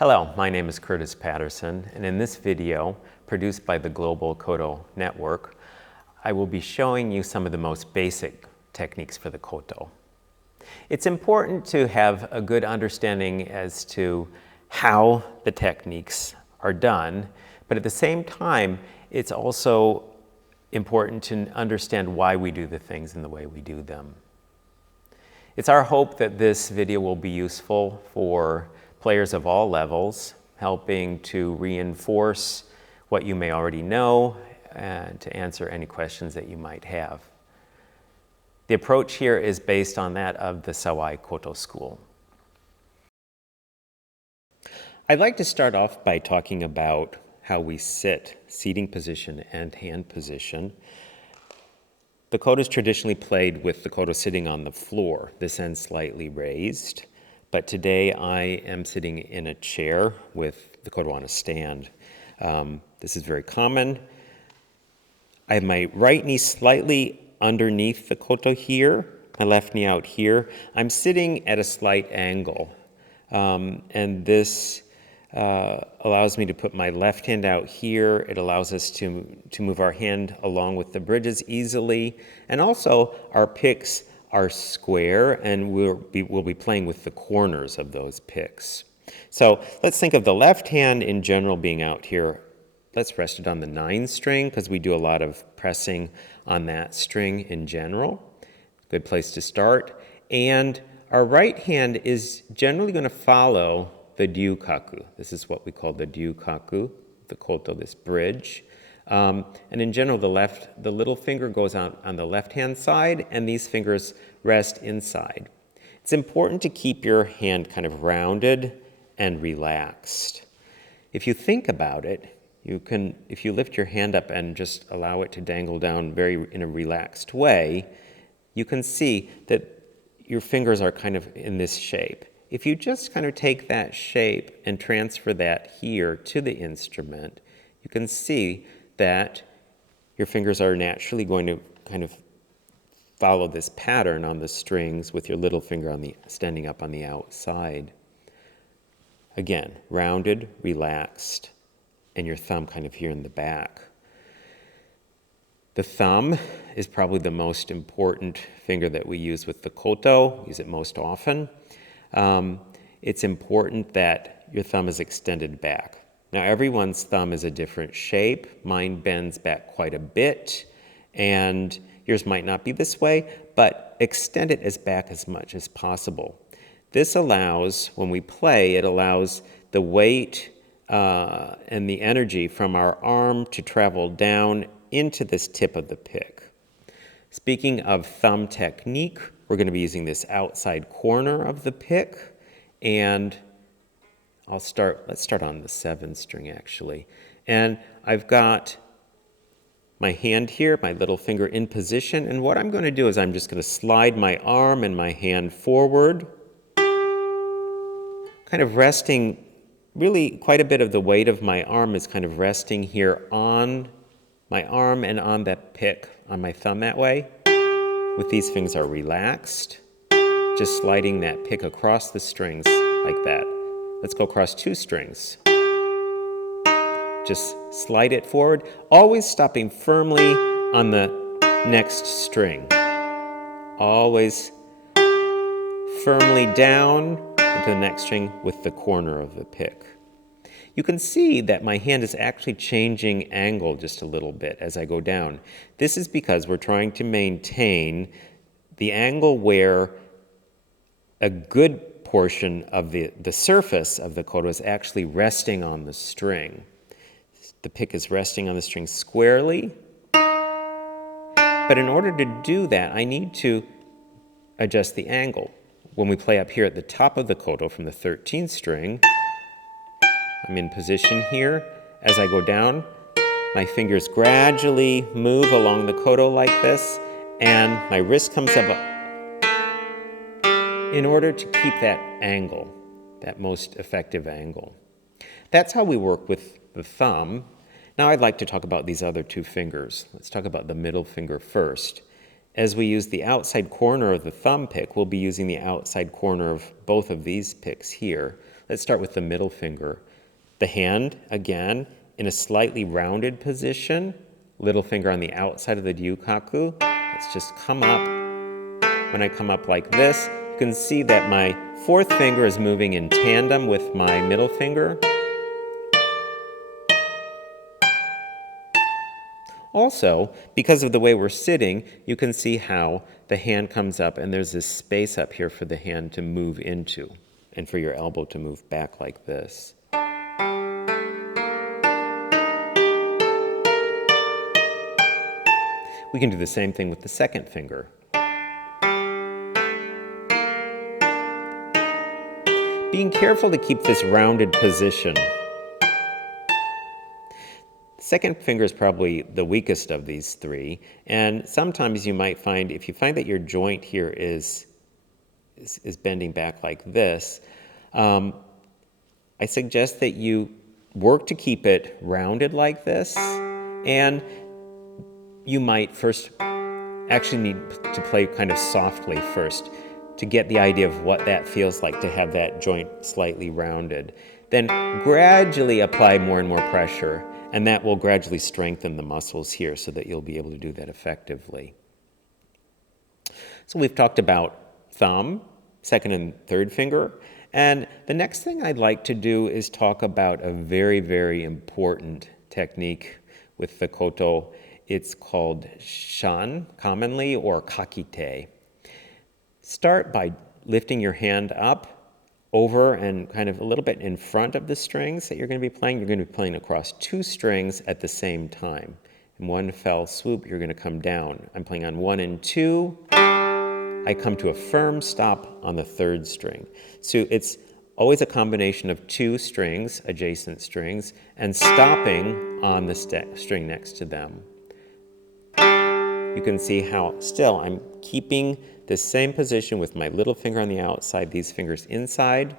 Hello, my name is Curtis Patterson, and in this video, produced by the Global Koto Network, I will be showing you some of the most basic techniques for the koto. It's important to have a good understanding as to how the techniques are done, but at the same time, it's also important to understand why we do the things in the way we do them. It's our hope that this video will be useful for players of all levels, helping to reinforce what you may already know and to answer any questions that you might have. The approach here is based on that of the Sawai Koto school. I'd like to start off by talking about how we sit, seating position and hand position. The koto is traditionally played with the koto sitting on the floor, this end slightly raised, but today I am sitting in a chair with the koto on a stand. This is very common. I have my right knee slightly underneath the koto here, my left knee out here. I'm sitting at a slight angle, and this allows me to put my left hand out here. It allows us to move our hand along with the bridges easily. And also our picks are square, and we'll be playing with the corners of those picks. So let's think of the left hand in general being out here. Let's rest it on the 9 string because we do a lot of pressing on that string in general. Good place to start. And our right hand is generally going to follow the ryukaku. This is what we call the ryukaku, the koto, this bridge. And in general, the little finger goes on the left-hand side, and these fingers rest inside. It's important to keep your hand kind of rounded and relaxed. If you think about it, if you lift your hand up and just allow it to dangle down in a relaxed way, you can see that your fingers are kind of in this shape. If you just kind of take that shape and transfer that here to the instrument, you can see that your fingers are naturally going to kind of follow this pattern on the strings with your little finger standing up on the outside. Again, rounded, relaxed, and your thumb kind of here in the back. The thumb is probably the most important finger that we use with the koto, use it most often. It's important that your thumb is extended back. Now, everyone's thumb is a different shape. Mine bends back quite a bit, and yours might not be this way, but extend it as back as much as possible. This allows, when we play, it allows the weight and the energy from our arm to travel down into this tip of the pick. Speaking of thumb technique, we're going to be using this outside corner of the pick, and let's start on the 7 string actually. And I've got my hand here, my little finger in position, and what I'm going to do is I'm just going to slide my arm and my hand forward, kind of resting, really quite a bit of the weight of my arm is kind of resting here on my arm and on that pick, on my thumb that way. With these fingers are relaxed, just sliding that pick across the strings like that. Let's go across 2 strings. Just slide it forward, always stopping firmly on the next string. Always firmly down into the next string with the corner of the pick. You can see that my hand is actually changing angle just a little bit as I go down. This is because we're trying to maintain the angle where a good portion of the surface of the koto is actually resting on the string. The pick is resting on the string squarely, but in order to do that, I need to adjust the angle. When we play up here at the top of the koto from the 13th string, I'm in position here. As I go down, my fingers gradually move along the koto like this, and my wrist comes up in order to keep that angle, that most effective angle. That's how we work with the thumb. Now I'd like to talk about these other 2 fingers. Let's talk about the middle finger first. As we use the outside corner of the thumb pick, we'll be using the outside corner of both of these picks here. Let's start with the middle finger. The hand, again, in a slightly rounded position, little finger on the outside of the ryukaku. Let's just come up. When I come up like this, you can see that my fourth finger is moving in tandem with my middle finger. Also, because of the way we're sitting, you can see how the hand comes up and there's this space up here for the hand to move into and for your elbow to move back like this. We can do the same thing with the second finger. Being careful to keep this rounded position. Second finger is probably the weakest of these three, and sometimes you might find, if you find that your joint here is bending back like this, I suggest that you work to keep it rounded like this, and you might first actually need to play kind of softly first to get the idea of what that feels like to have that joint slightly rounded. Then gradually apply more and more pressure, and that will gradually strengthen the muscles here so that you'll be able to do that effectively. So we've talked about thumb, second and third finger, and the next thing I'd like to do is talk about a very, very important technique with the koto. It's called shan, commonly, or kakite. Start by lifting your hand up over and kind of a little bit in front of the strings that you're going to be playing. You're going to be playing across two strings at the same time. In one fell swoop, you're going to come down. I'm playing on 1 and 2. I come to a firm stop on the third string. So it's always a combination of two strings, adjacent strings, and stopping on the string next to them. You can see how still I'm keeping the same position with my little finger on the outside, these fingers inside.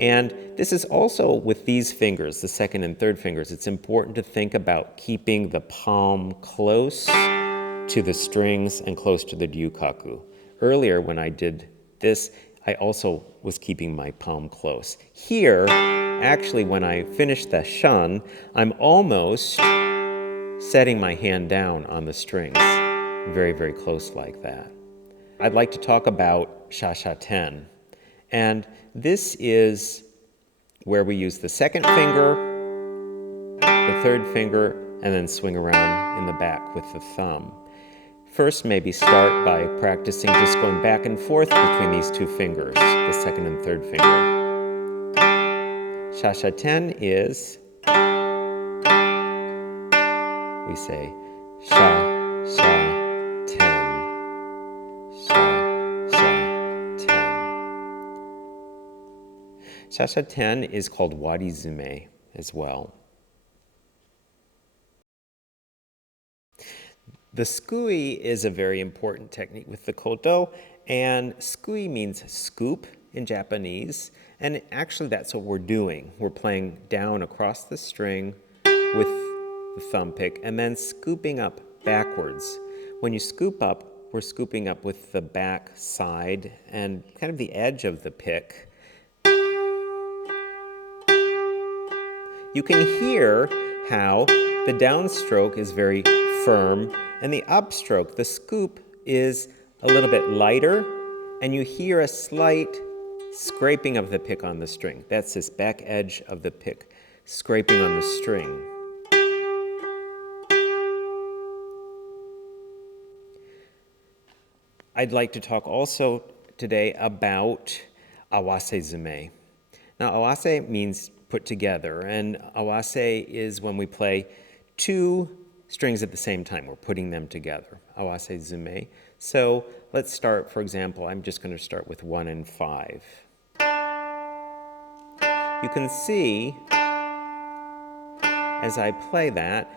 And this is also with these fingers, the second and third fingers, it's important to think about keeping the palm close to the strings and close to the ryukaku. Earlier when I did this, I also was keeping my palm close. Here, actually when I finish the shan, I'm almost setting my hand down on the strings, very, very close like that. I'd like to talk about sha-sha-ten. And this is where we use the second finger, the third finger, and then swing around in the back with the thumb. First, maybe start by practicing just going back and forth between these two fingers, the second and third finger. Sha-sha-ten is, we say, sha-sha-ten, sha-sha-ten. Sha-sha-ten is called warizume as well. The tsukui is a very important technique with the koto, and tsukui means scoop in Japanese, and actually that's what we're doing. We're playing down across the string with the thumb pick and then scooping up backwards. When you scoop up, we're scooping up with the back side and kind of the edge of the pick. You can hear how the downstroke is very firm and the upstroke, the scoop, is a little bit lighter, and you hear a slight scraping of the pick on the string. That's this back edge of the pick scraping on the string. I'd like to talk also today about awasezume. Now, awase means put together, and awase is when we play two strings at the same time. We're putting them together, awasezume. So let's start, for example, I'm just going to start with 1 and 5. You can see, as I play that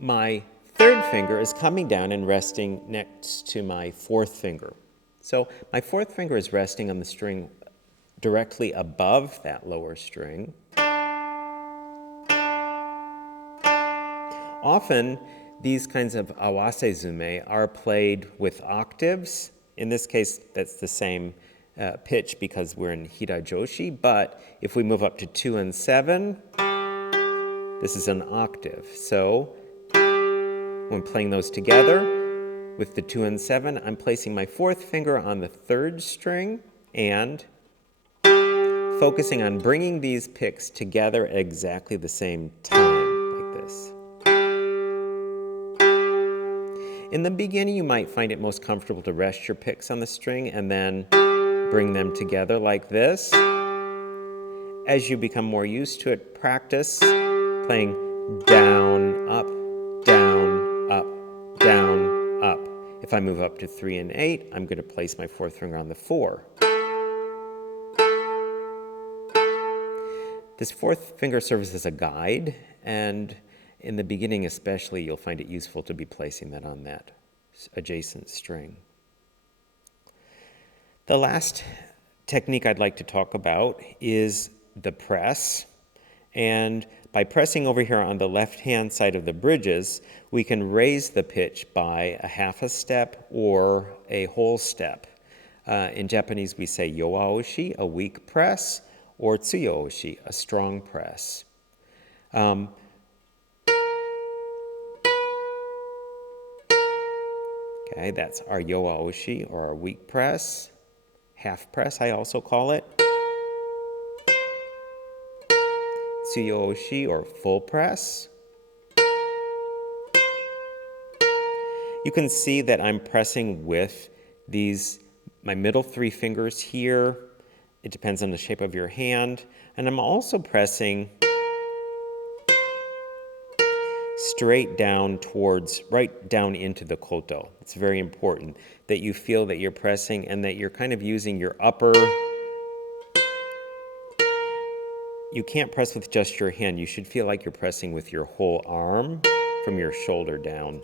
my third finger is coming down and resting next to my fourth finger. So my fourth finger is resting on the string directly above that lower string. Often, these kinds of awasezume are played with octaves. In this case, that's the same pitch because we're in hirajoshi, but if we move up to 2 and 7, this is an octave. So when playing those together with the 2 and 7, I'm placing my 4th finger on the 3rd string and focusing on bringing these picks together at exactly the same time, like this. In the beginning, you might find it most comfortable to rest your picks on the string and then bring them together like this. As you become more used to it, practice playing down, up, down, up, down, up. If I move up to 3 and 8, I'm going to place my 4th finger on the 4. This 4th finger serves as a guide, and in the beginning especially, you'll find it useful to be placing that on that adjacent string. The last technique I'd like to talk about is the press. And by pressing over here on the left-hand side of the bridges, we can raise the pitch by a half a step or a whole step. In Japanese, we say yoaoshi, a weak press, or tsuyoshi, a strong press. Okay, that's our yoaoshi, or our weak press. Half press, I also call it. Tsuyoshi, or full press. You can see that I'm pressing with my middle 3 fingers here. It depends on the shape of your hand. And I'm also pressing straight down right down into the koto. It's very important that you feel that you're pressing and that you're kind of using your upper. You can't press with just your hand. You should feel like you're pressing with your whole arm from your shoulder down.